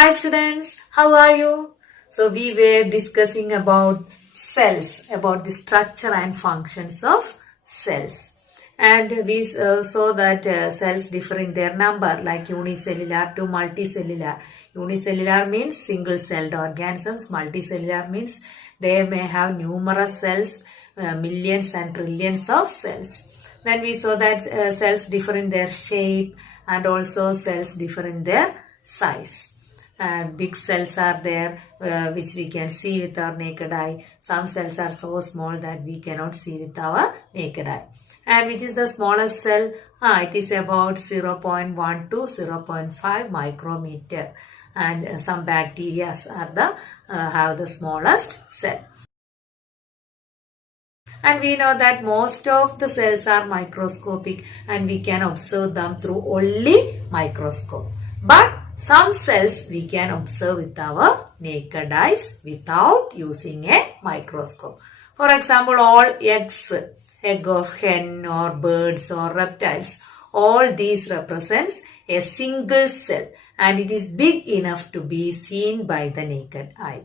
Hi students, how are you? So we were discussing about cells, about the structure and functions of cells. And we saw that cells differ in their number like unicellular to multicellular. Unicellular means single-celled organisms. Multicellular means they may have numerous cells, millions and trillions of cells. Then we saw that cells differ in their shape and also cells differ in their size. Big cells are there which we can see with our naked eye. Some cells are so small that we cannot see with our naked eye. And which is the smallest cell? It is about 0.1 to 0.5 micrometer. And some bacteria are have the smallest cell. And we know that most of the cells are microscopic and we can observe them through only microscope. But some cells we can observe with our naked eyes without using a microscope. For example, all eggs, egg of hen or birds or reptiles, all these represents a single cell and it is big enough to be seen by the naked eye.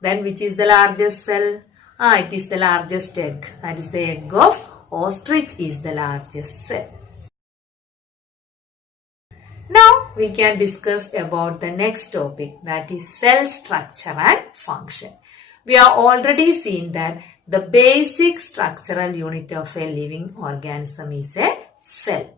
Then which is the largest cell? It is the largest egg. That is the egg of ostrich is the largest cell. Now we can discuss about the next topic, that is cell structure and function. We have already seen that the basic structural unit of a living organism is a cell.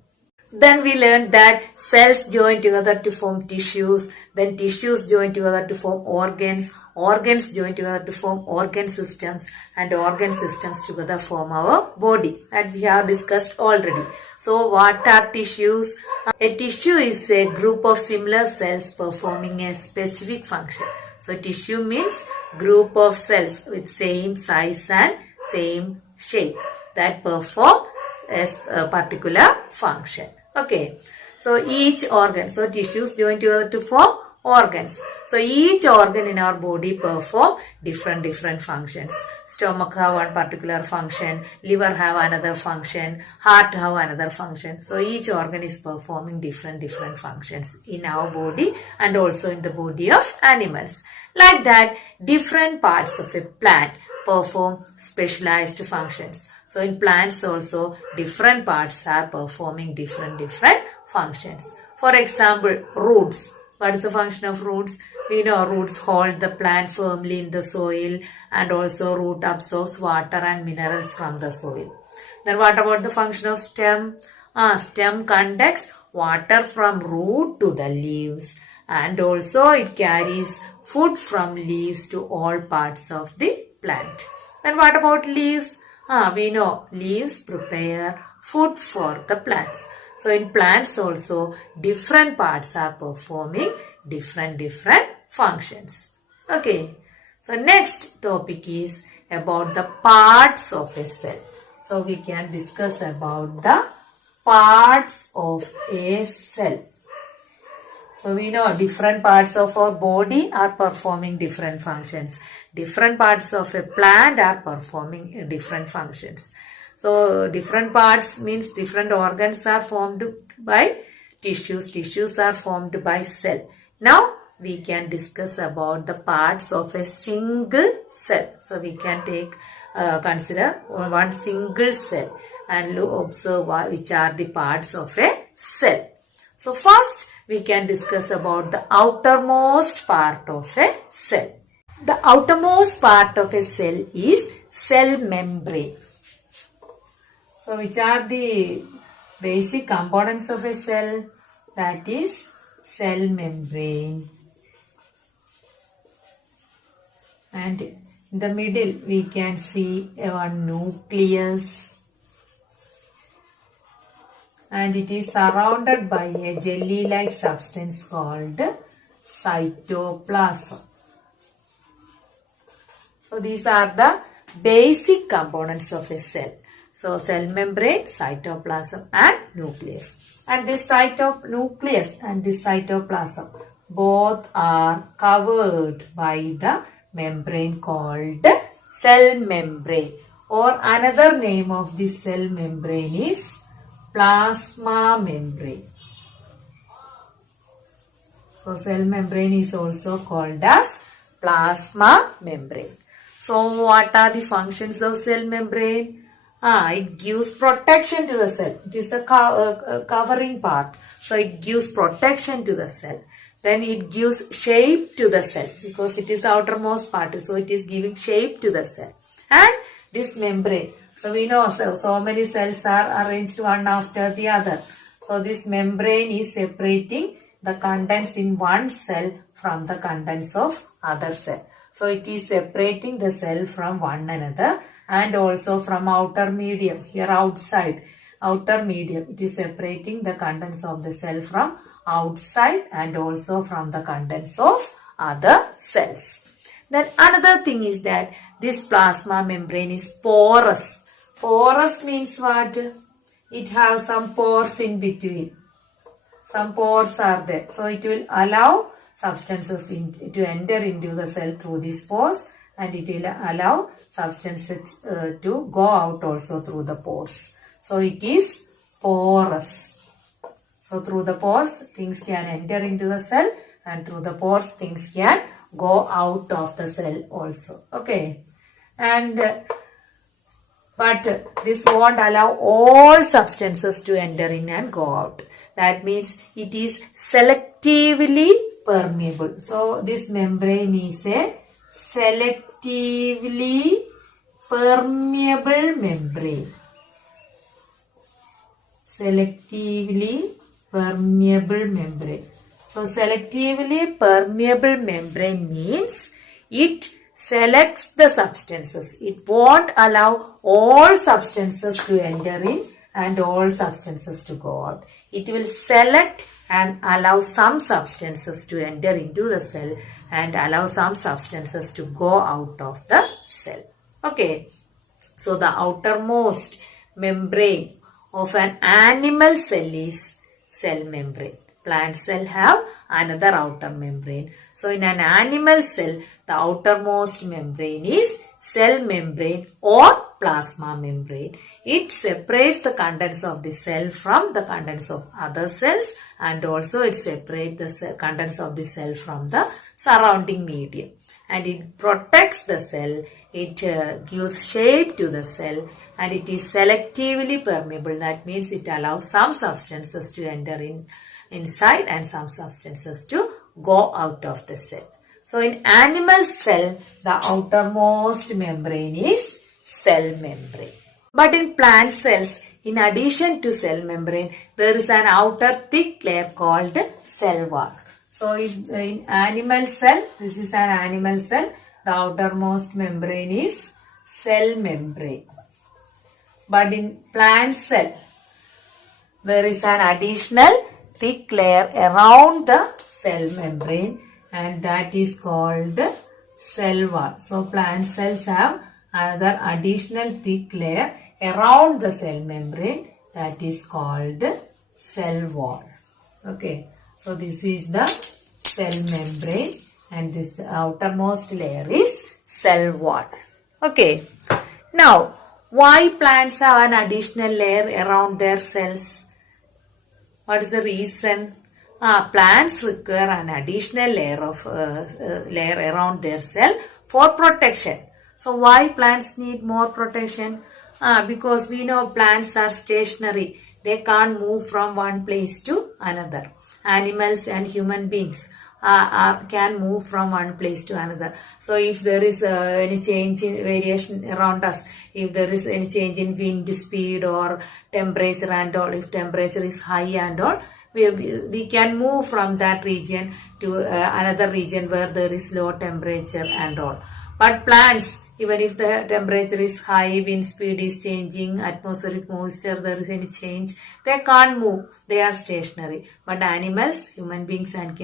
Then we learned that cells join together to form tissues, then tissues join together to form organs, organs join together to form organ systems, and organ systems together form our body. That we have discussed already. So what are tissues? A tissue is a group of similar cells performing a specific function. So tissue means group of cells with same size and same shape that perform a particular function. Okay, so each organ, so tissues join together to form organs. So each organ in our body perform different functions. Stomach have one particular function, liver have another function, heart have another function. So each organ is performing different functions in our body and also in the body of animals. Like that, different parts of a plant perform specialized functions. So in plants also, different parts are performing different functions. For example, roots. What is the function of roots? We know roots hold the plant firmly in the soil and also root absorbs water and minerals from the soil. Then what about the function of stem? Stem conducts water from root to the leaves and also it carries food from leaves to all parts of the plant. Then what about leaves? We know leaves prepare food for the plants. So in plants also different parts are performing different functions. Okay. So next topic is about the parts of a cell. So we can discuss about the parts of a cell. So we know different parts of our body are performing different functions. Different parts of a plant are performing different functions. So different parts means different organs are formed by tissues. Tissues are formed by cell. Now we can discuss about the parts of a single cell. So we can consider one single cell and observe which are the parts of a cell. So first we can discuss about the outermost part of a cell. The outermost part of a cell is cell membrane. So which are the basic components of a cell? That is cell membrane. And in the middle we can see one nucleus. And it is surrounded by a jelly-like substance called cytoplasm. So these are the basic components of a cell. So cell membrane, cytoplasm and nucleus. And this nucleus and this cytoplasm both are covered by the membrane called cell membrane, or another name of this cell membrane is plasma membrane. So cell membrane is also called as plasma membrane. So what are the functions of cell membrane? It gives protection to the cell. It is the covering part. So it gives protection to the cell. Then it gives shape to the cell because it is the outermost part. So it is giving shape to the cell. And this membrane. So we know so many cells are arranged one after the other. So this membrane is separating the contents in one cell from the contents of other cell. So it is separating the cell from one another and also from outer medium. Here outside, outer medium, it is separating the contents of the cell from outside and also from the contents of other cells. Then another thing is that this plasma membrane is porous. Porous means what? It has some pores in between. Some pores are there. So it will allow substances to enter into the cell through these pores, and it will allow substances to go out also through the pores. So it is porous. So through the pores things can enter into the cell, and through the pores things can go out of the cell also. Okay. And but this won't allow all substances to enter in and go out. That means it is selectively permeable. So this membrane is a selectively permeable membrane. Selectively permeable membrane. So selectively permeable membrane means it selects the substances. It won't allow all substances to enter in and all substances to go out. It will select and allow some substances to enter into the cell and allow some substances to go out of the cell. Okay. So the outermost membrane of an animal cell is cell membrane. Plant cell have another outer membrane. So in an animal cell, the outermost membrane is cell membrane or plasma membrane. It separates the contents of the cell from the contents of other cells, and also it separates the contents of the cell from the surrounding medium. And it protects the cell, it gives shape to the cell, and it is selectively permeable. That means it allows some substances to enter inside and some substances to go out of the cell. So in animal cell, the outermost membrane is cell membrane. But in plant cells, in addition to cell membrane, there is an outer thick layer called cell wall. So in animal cell, this is an animal cell, the outermost membrane is cell membrane. But in plant cell, there is an additional thick layer around the cell membrane, and that is called cell wall. So plant cells have another additional thick layer around the cell membrane, that is called cell wall. Okay. So this is the cell membrane, and this outermost layer is cell wall. Okay. Now, why plants have an additional layer around their cells? What is the reason? Plants require an additional layer of layer around their cell for protection. So why plants need more protection? Because we know plants are stationary. They can't move from one place to another. Animals and human beings can move from one place to another. So if there is any change in variation around us, if there is any change in wind speed or temperature and all, if temperature is high and all, we can move from that region to another region where there is low temperature and all. But plants, even if the temperature is high, wind speed is changing, atmospheric moisture, there is any change, they can't move. They are stationary. But animals, human beings and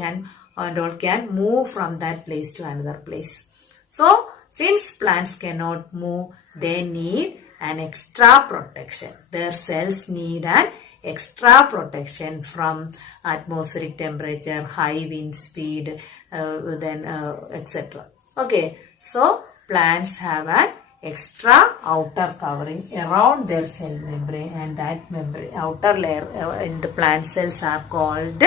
all can move from that place to another place. So, since plants cannot move, they need an extra protection. Their cells need an extra protection from atmospheric temperature, high wind speed, etc. Okay, so plants have an extra outer covering around their cell membrane, and that membrane outer layer in the plant cells are called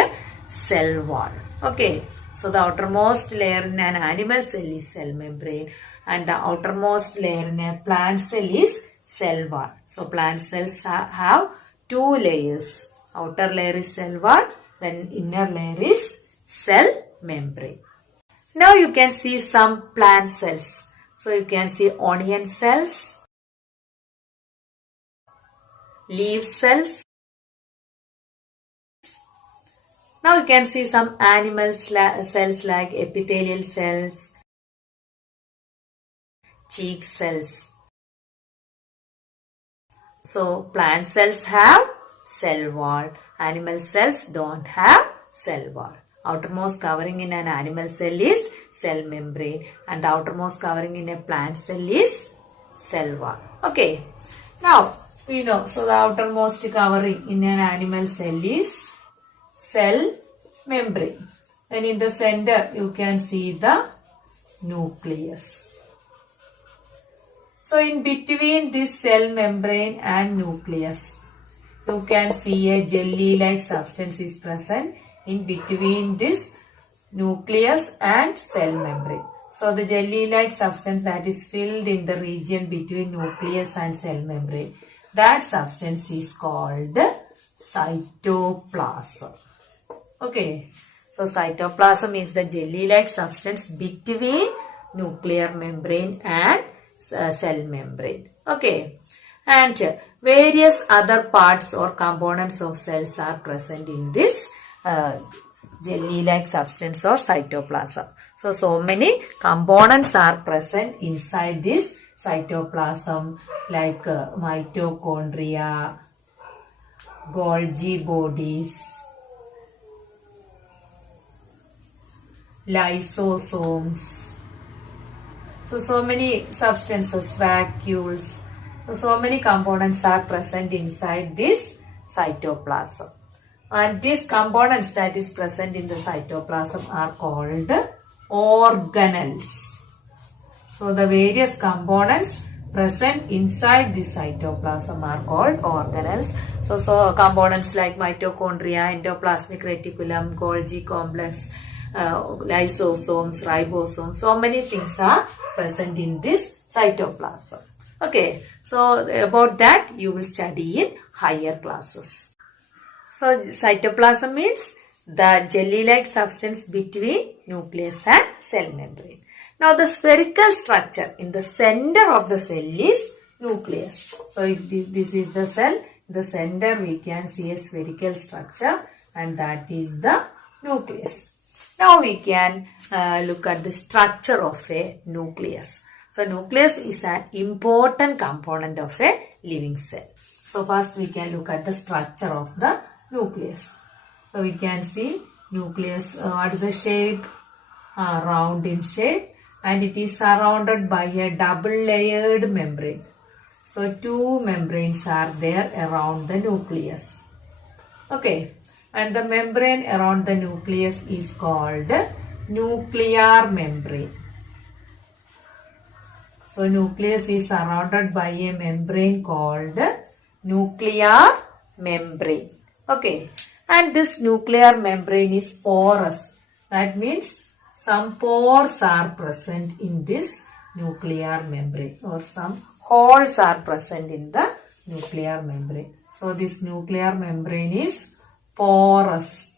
cell wall. Okay, so the outermost layer in an animal cell is cell membrane and the outermost layer in a plant cell is cell wall. So plant cells have two layers. Outer layer is cell wall, then inner layer is cell membrane. Now you can see some plant cells. So you can see onion cells, leaf cells. Now you can see some animal cells like epithelial cells, cheek cells. So plant cells have cell wall. Animal cells don't have cell wall. Outermost covering in an animal cell is cell membrane and the outermost covering in a plant cell is cell wall. Okay. Now we know. So the outermost covering in an animal cell is cell membrane. And in the center you can see the nucleus. So in between this cell membrane and nucleus, you can see a jelly-like substance is present in between this nucleus and cell membrane. So the jelly-like substance that is filled in the region between nucleus and cell membrane, that substance is called cytoplasm. Okay, so cytoplasm is the jelly-like substance between nuclear membrane and cell membrane. Okay, and various other parts or components of cells are present in this jelly-like substance or cytoplasm. So many components are present inside this cytoplasm like mitochondria, Golgi bodies, lysosomes. So many substances, vacuoles. So many components are present inside this cytoplasm. And these components that is present in the cytoplasm are called organelles. So the various components present inside the cytoplasm are called organelles. So components like mitochondria, endoplasmic reticulum, Golgi complex, lysosomes, ribosomes, so many things are present in this cytoplasm. Okay, so about that you will study in higher classes. So cytoplasm means the jelly-like substance between nucleus and cell membrane. Now the spherical structure in the center of the cell is nucleus. So if this is the cell, in the center we can see a spherical structure and that is the nucleus. Now we can look at the structure of a nucleus. So nucleus is an important component of a living cell. So first we can look at the structure of the nucleus. So we can see nucleus, what is the shape? Round in shape and it is surrounded by a double layered membrane. So two membranes are there around the nucleus. Okay. And the membrane around the nucleus is called nuclear membrane. So nucleus is surrounded by a membrane called nuclear membrane. Okay. And this nuclear membrane is porous. That means some pores are present in this nuclear membrane or some holes are present in the nuclear membrane. So this nuclear membrane is porous.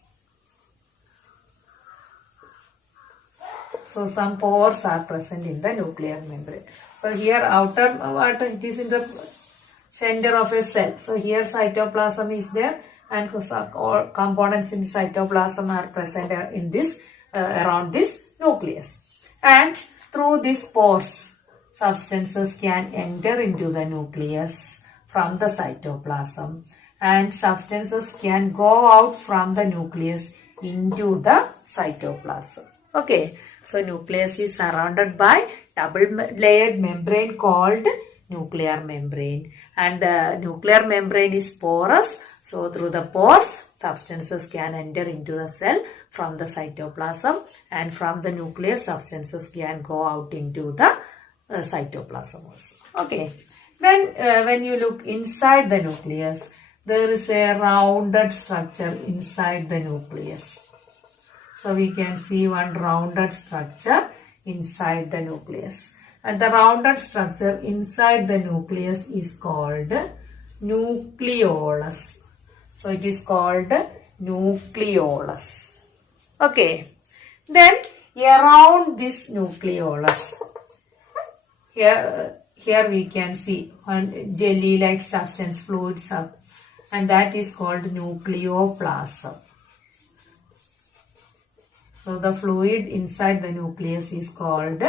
So some pores are present in the nuclear membrane. So here outer what it is in the center of a cell. So here cytoplasm is there and all components in the cytoplasm are present in this around this nucleus. And through these pores substances can enter into the nucleus from the cytoplasm. And substances can go out from the nucleus into the cytoplasm. Okay, so nucleus is surrounded by double layered membrane called nuclear membrane and the nuclear membrane is porous. So through the pores substances can enter into the cell from the cytoplasm and from the nucleus substances can go out into the cytoplasm also. Okay, then when you look inside the nucleus, there is a rounded structure inside the nucleus. So we can see one rounded structure inside the nucleus. And the rounded structure inside the nucleus is called nucleolus. So it is called nucleolus. Okay. Then around this nucleolus, here we can see one jelly-like substance, fluid and that is called nucleoplasm. So the fluid inside the nucleus is called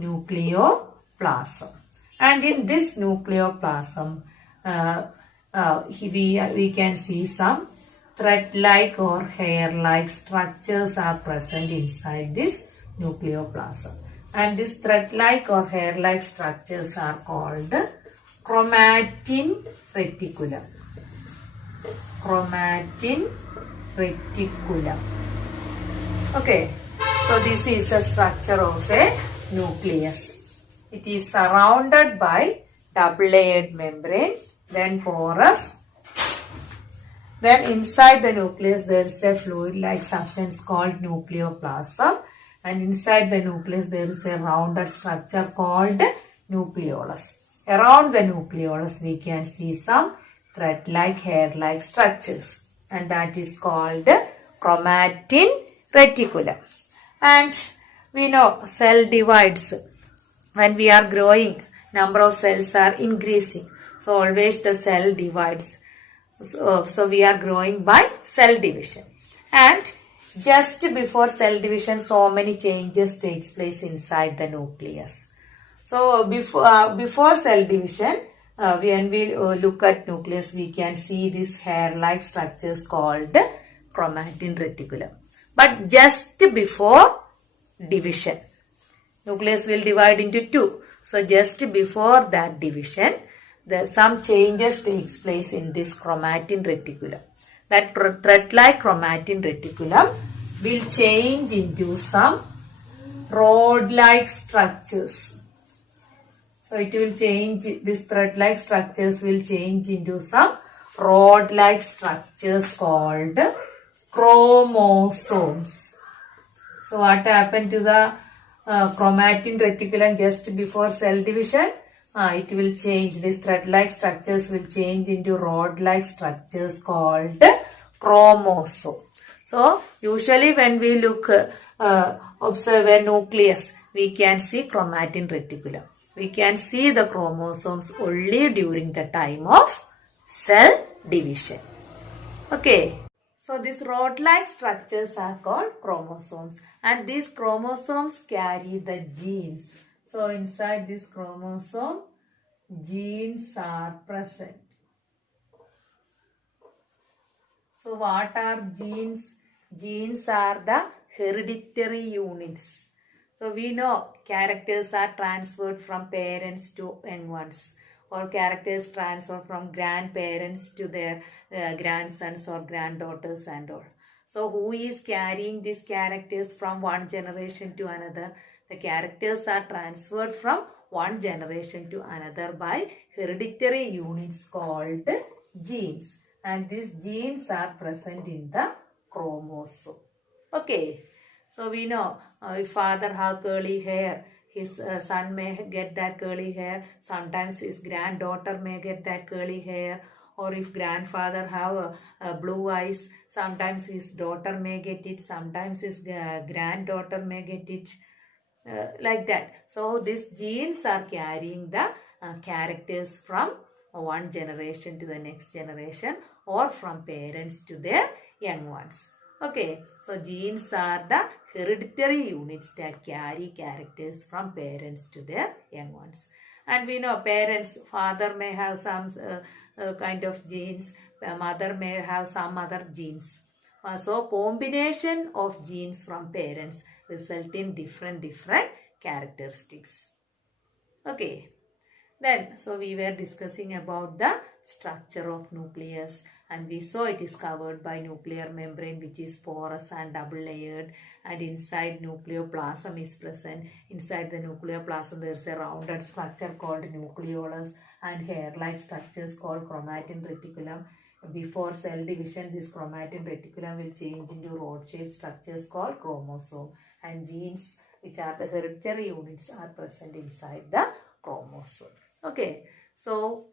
nucleoplasm. And in this nucleoplasm, we can see some thread-like or hair-like structures are present inside this nucleoplasm. And these thread-like or hair-like structures are called chromatin reticulum. Chromatin reticulum. Okay, so this is the structure of a nucleus. It is surrounded by double-layered membrane, then porous. Then inside the nucleus there is a fluid-like substance called nucleoplasm, and inside the nucleus there is a rounded structure called nucleolus. Around the nucleolus we can see some thread-like, hair-like structures, and that is called chromatin reticulum. And we know cell divides. When we are growing, number of cells are increasing. So always the cell divides. So we are growing by cell division. And just before cell division, so many changes takes place inside the nucleus. So before cell division, when we look at nucleus, we can see these hair-like structures called chromatin reticulum. But just before division, nucleus will divide into two. So just before that division, some changes takes place in this chromatin reticulum. That thread-like chromatin reticulum will change into some rod-like structures. So it will change, this thread-like structures will change into some rod-like structures called chromosomes. So what happened to the chromatin reticulum just before cell division? It will change, these thread-like structures will change into rod-like structures called chromosome. So usually when we look, observe a nucleus, we can see chromatin reticulum. We can see the chromosomes only during the time of cell division. Okay. So these rod-like structures are called chromosomes, and these chromosomes carry the genes. So inside this chromosome, genes are present. So what are genes? Genes are the hereditary units. So we know characters are transferred from parents to young ones, or characters transfer from grandparents to their grandsons or granddaughters and all. So who is carrying these characters from one generation to another? The characters are transferred from one generation to another by hereditary units called genes. And these genes are present in the chromosome. Okay. So we know if father have curly hair, his son may get that curly hair. Sometimes his granddaughter may get that curly hair. Or if grandfather have blue eyes, sometimes his daughter may get it. Sometimes his granddaughter may get it. Like that. So these genes are carrying the characters from one generation to the next generation, or from parents to their young ones. Okay, so genes are the hereditary units that carry characters from parents to their young ones. And we know parents, father may have some kind of genes, mother may have some other genes. So combination of genes from parents result in different characteristics. Okay. Then, so we were discussing about the structure of nucleus, and we saw it is covered by nuclear membrane, which is porous and double layered, and inside nucleoplasm is present. Inside the nucleoplasm there is a rounded structure called nucleolus and hair-like structures called chromatin reticulum. before cell division, this chromatin reticulum will change into rod-shaped structures called chromosome, and genes, which are the hereditary units, are present inside the chromosome. Okay, so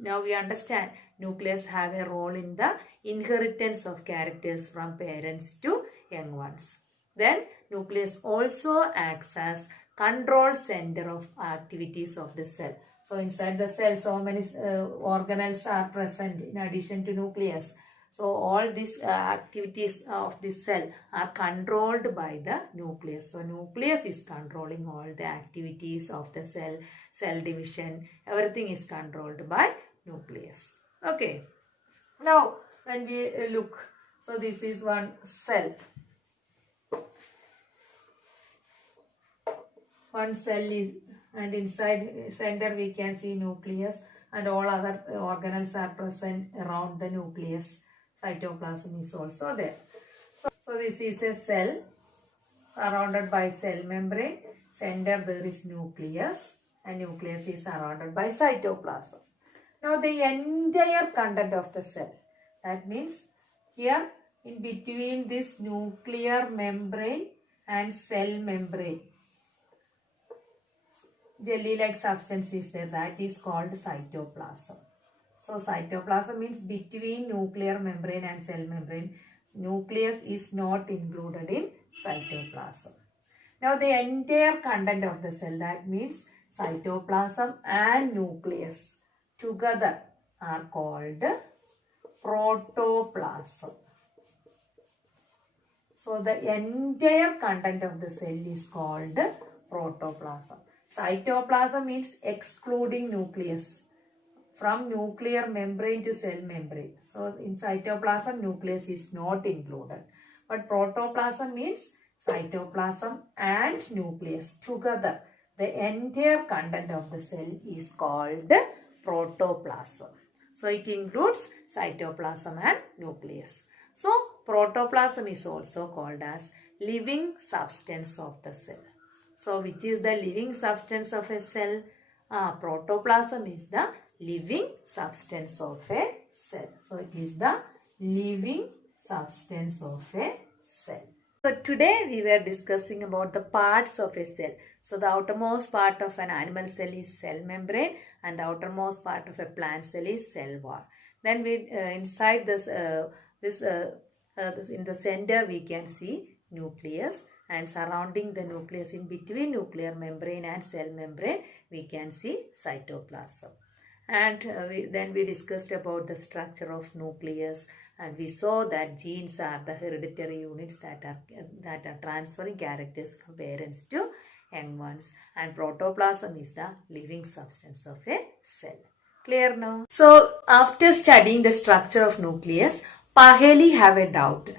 now we understand nucleus have a role in the inheritance of characters from parents to young ones. Then nucleus also acts as control center of activities of the cell. So inside the cell, so many organelles are present in addition to nucleus. So all these activities of the cell are controlled by the nucleus. So nucleus is controlling all the activities of the cell, cell division, everything is controlled by nucleus. Okay. Now when we look, so this is one cell. One cell is, and inside center we can see nucleus, and all other organelles are present around the nucleus. Cytoplasm is also there. So this is a cell surrounded by cell membrane. Center there is nucleus, and nucleus is surrounded by cytoplasm. Now the entire content of the cell, that means here in between this nuclear membrane and cell membrane, jelly-like substance is there, that is called cytoplasm. So cytoplasm means between nuclear membrane and cell membrane. Nucleus is not included in cytoplasm. Now the entire content of the cell, that means cytoplasm and nucleus together, are called protoplasm. So the entire content of the cell is called protoplasm. Cytoplasm means excluding nucleus, from nuclear membrane to cell membrane. So in cytoplasm, nucleus is not included. But protoplasm means cytoplasm and nucleus together. The entire content of the cell is called protoplasm. So it includes cytoplasm and nucleus. So protoplasm is also called as living substance of the cell. So which is the living substance of a cell? Protoplasm is the living substance of a cell. So it is the living substance of a cell. So today we were discussing about the parts of a cell. So the outermost part of an animal cell is cell membrane, and the outermost part of a plant cell is cell wall. Then we inside this in the center we can see nucleus, and surrounding the nucleus, in between nuclear membrane and cell membrane, we can see cytoplasm. And then we discussed about the structure of nucleus, and we saw that genes are the hereditary units that are transferring characters from parents to young ones, and protoplasm is the living substance of a cell. Clear now? So after studying the structure of nucleus, Paheli have a doubt.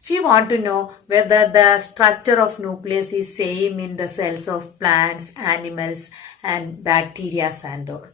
She want to know whether the structure of nucleus is same in the cells of plants, animals, and bacteria and all.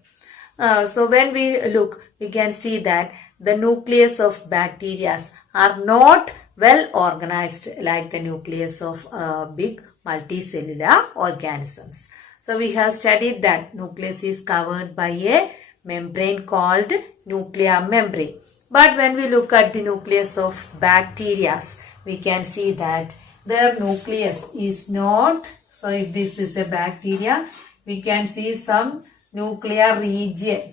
So when we look, we can see that the nucleus of bacteria are not well organized like the nucleus of big multicellular organisms. So we have studied that nucleus is covered by a membrane called nuclear membrane. But when we look at the nucleus of bacteria, we can see that their nucleus is not. So if this is a bacteria, we can see some nuclear region,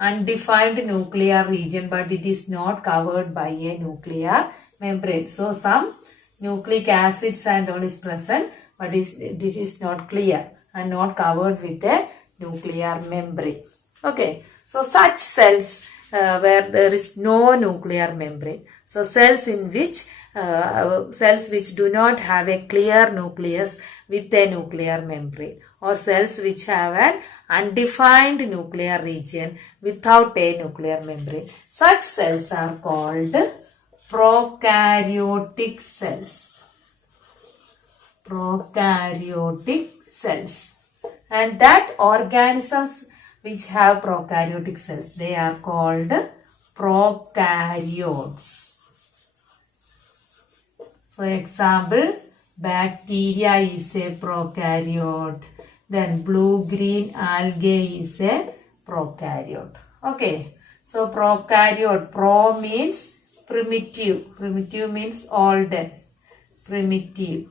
undefined nuclear region, but it is not covered by a nuclear membrane. So some nucleic acids and all is present, but this is not clear and not covered with a nuclear membrane. Okay, so such cells where there is no nuclear membrane. So cells in which cells which do not have a clear nucleus with a nuclear membrane, or cells which have an undefined nuclear region without a nuclear membrane. Such cells are called prokaryotic cells. Prokaryotic cells. And that organisms which have prokaryotic cells, they are called prokaryotes. For example, bacteria is a prokaryote. Then blue-green algae is a prokaryote. Okay. So prokaryote, pro means primitive. Primitive means older. Primitive.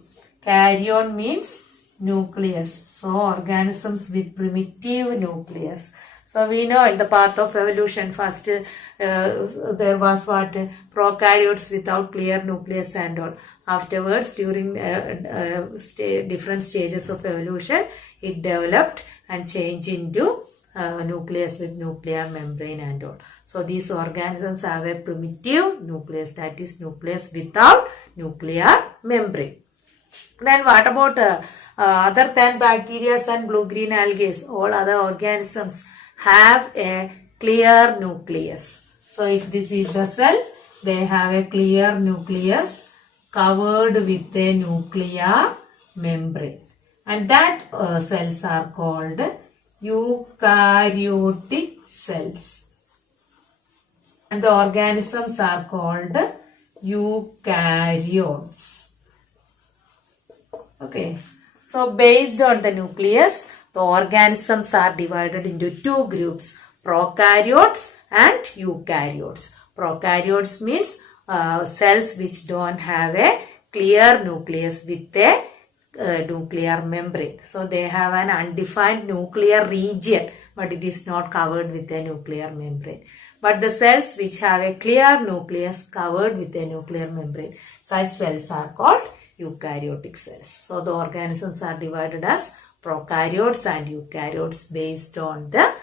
Karyon means nucleus. So organisms with primitive nucleus. So we know in the path of evolution, first there was what? Prokaryotes without clear nucleus and all. Afterwards, during different stages of evolution, it developed and changed into nucleus with nuclear membrane and all. So these organisms have a primitive nucleus, that is nucleus without nuclear membrane. Then what about other than bacteria and blue-green algae? All other organisms have a clear nucleus. So if this is the cell, they have a clear nucleus covered with a nuclear membrane. And that cells are called eukaryotic cells. And the organisms are called eukaryotes. Okay. So based on the nucleus, the organisms are divided into two groups, prokaryotes and eukaryotes. Prokaryotes means cells which don't have a clear nucleus with a nuclear membrane. So they have an undefined nuclear region, but it is not covered with a nuclear membrane. But the cells which have a clear nucleus covered with a nuclear membrane, such cells are called eukaryotic cells. So the organisms are divided as prokaryotes and eukaryotes based on the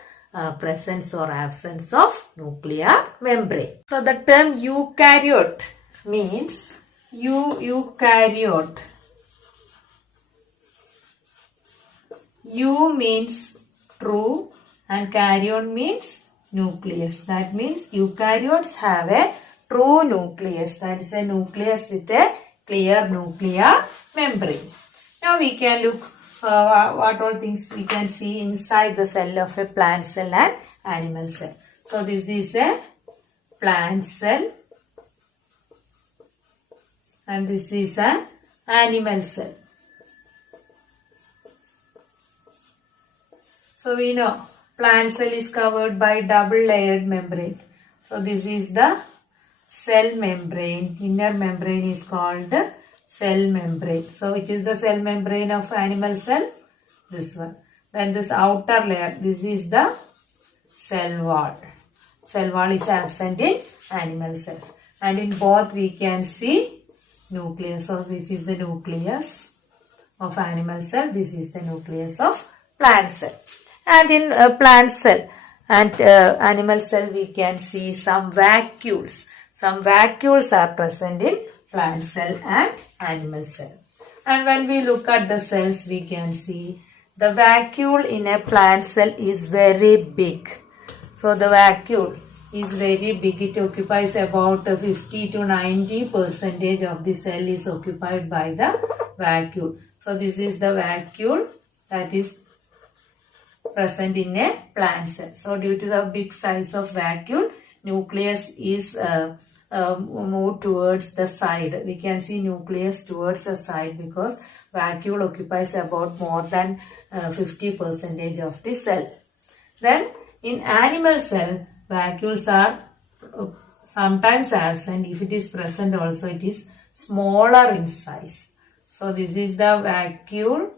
presence or absence of nuclear membrane. So the term eukaryote means eukaryote. Eu means true and karyon means nucleus. That means eukaryotes have a true nucleus. That is a nucleus with a clear nuclear membrane. Now we can look what all things we can see inside the cell of a plant cell and animal cell. So this is a plant cell and this is an animal cell. So we know plant cell is covered by double layered membrane. So this is the cell membrane. Inner membrane is called cell membrane. So which is the cell membrane of animal cell? This one. Then this outer layer, this is the cell wall. Cell wall is absent in animal cell. And in both we can see nucleus. So this is the nucleus of animal cell. This is the nucleus of plant cell. And in plant cell and animal cell we can see some vacuoles. Some vacuoles are present in plant cell and animal cell. And when we look at the cells, we can see the vacuole in a plant cell is very big. So the vacuole is very big. It occupies about 50 to 90% of the cell is occupied by the vacuole. So this is the vacuole that is present in a plant cell. So due to the big size of vacuole, nucleus is moved towards the side. We can see nucleus towards the side because vacuole occupies about more than 50% of the cell. Then in animal cell, vacuoles are sometimes absent. If it is present also, it is smaller in size. So this is the vacuole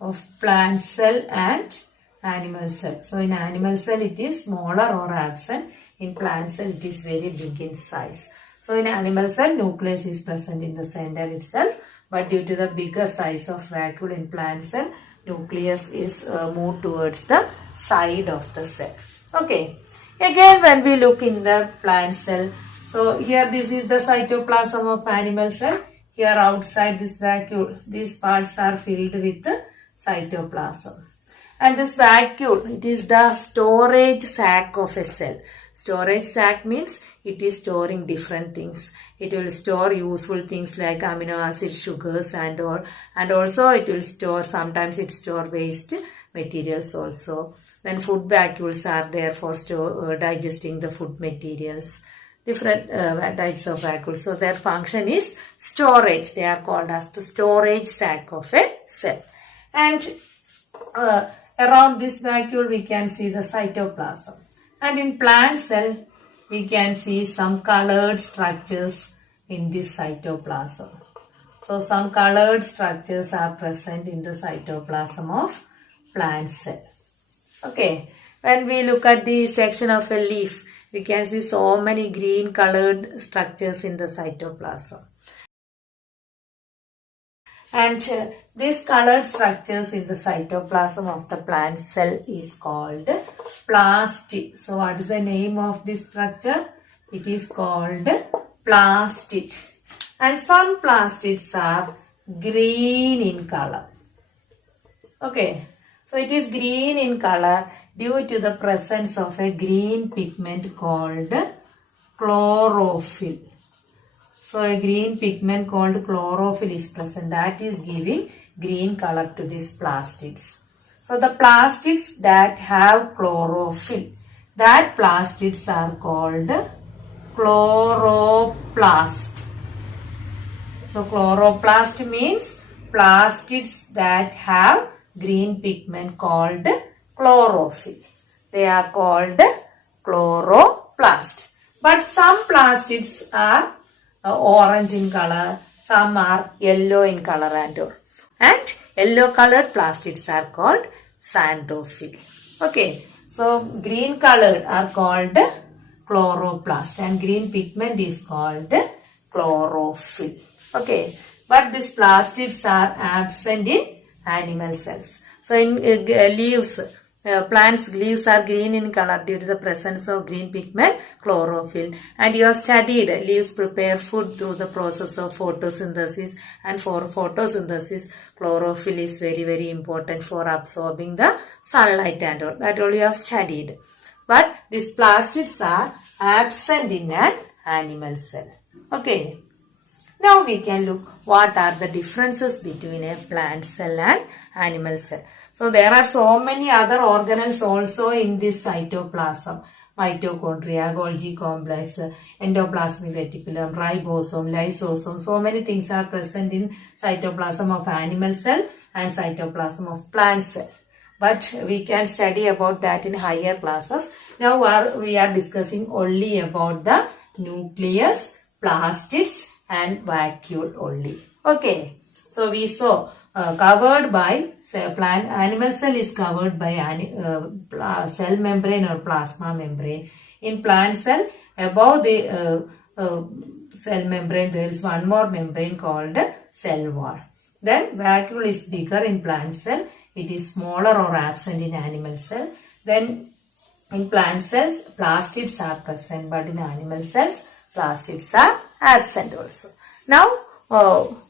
of plant cell and animal cell. So in animal cell it is smaller or absent. In plant cell it is very big in size. So in animal cell nucleus is present in the center itself, but due to the bigger size of vacuole in plant cell, nucleus is moved towards the side of the cell. Okay. Again when we look in the plant cell, so here this is the cytoplasm of animal cell. Here outside this vacuole, these parts are filled with cytoplasm. And this vacuole, it is the storage sac of a cell. Storage sac means it is storing different things. It will store useful things like amino acid, sugars and all. And also it will store, sometimes it store waste materials also. Then food vacuoles are there for digesting the food materials. Different types of vacuoles. So their function is storage. They are called as the storage sac of a cell. And around this vacuole we can see the cytoplasm. And in plant cell, we can see some colored structures in this cytoplasm. So some colored structures are present in the cytoplasm of plant cell. Okay, when we look at the section of a leaf, we can see so many green colored structures in the cytoplasm. And these colored structures in the cytoplasm of the plant cell is called plastid. So what is the name of this structure? It is called plastid. And some plastids are green in color. Okay, so it is green in color due to the presence of a green pigment called chlorophyll. So a green pigment called chlorophyll is present, that is giving green color to these plastids. So the plastids that have chlorophyll, that plastids are called chloroplast. So chloroplast means plastids that have green pigment called chlorophyll. They are called chloroplast. But some plastids are orange in color, some are yellow in color and yellow colored plastids are called xanthophyll. Okay, so green colored are called chloroplast and green pigment is called chlorophyll. Okay, but these plastids are absent in animal cells. So in leaves, plants leaves are green in color due to the presence of green pigment chlorophyll, and you have studied leaves prepare food through the process of photosynthesis, and for photosynthesis chlorophyll is very important for absorbing the sunlight and all. That all you have studied. But these plastids are absent in an animal cell. Okay. Now we can look what are the differences between a plant cell and animal cell. So there are so many other organelles also in this cytoplasm. Mitochondria, Golgi complex, endoplasmic reticulum, ribosome, lysosome. So many things are present in cytoplasm of animal cell and cytoplasm of plant cell. But we can study about that in higher classes. Now we are discussing only about the nucleus, plastids and vacuole only. Okay. So we saw covered by animal cell is covered by cell membrane or plasma membrane. In plant cell, above the cell membrane there is one more membrane called cell wall. Then vacuole is bigger in plant cell. It is smaller or absent in animal cell. Then in plant cells plastids are present, but in animal cells plastids are absent also. Now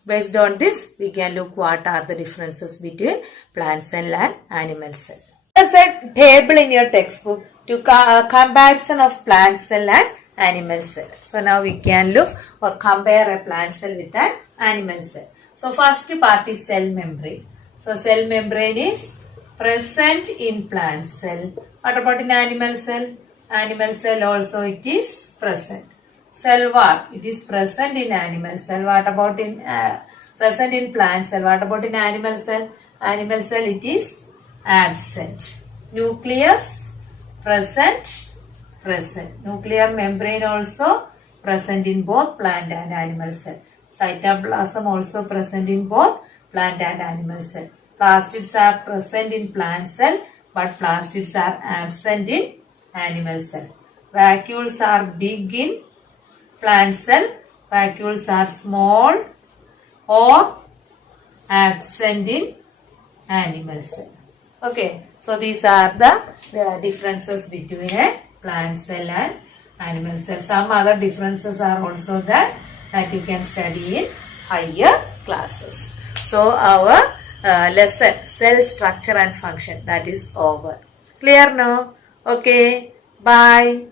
based on this, we can look what are the differences between plant cell and animal cell. There's a table in your textbook to comparison of plant cell and animal cell. So now we can look or compare a plant cell with an animal cell. So first part is cell membrane. So cell membrane is present in plant cell. What about in animal cell? Animal cell also it is present. Cell wall, it is present in animal cell. What about in present in plant cell? What about in animal cell? Animal cell it is absent. Nucleus present. Nuclear membrane also present in both plant and animal cell. Cytoplasm also present in both plant and animal cell. Plastids are present in plant cell, but plastids are absent in animal cell. Vacuoles are big in plant cell, vacuoles are small or absent in animal cell. Okay, so these are the differences between a plant cell and animal cell. Some other differences are also there that you can study in higher classes. So our lesson cell structure and function that is over. Clear now? Okay, bye.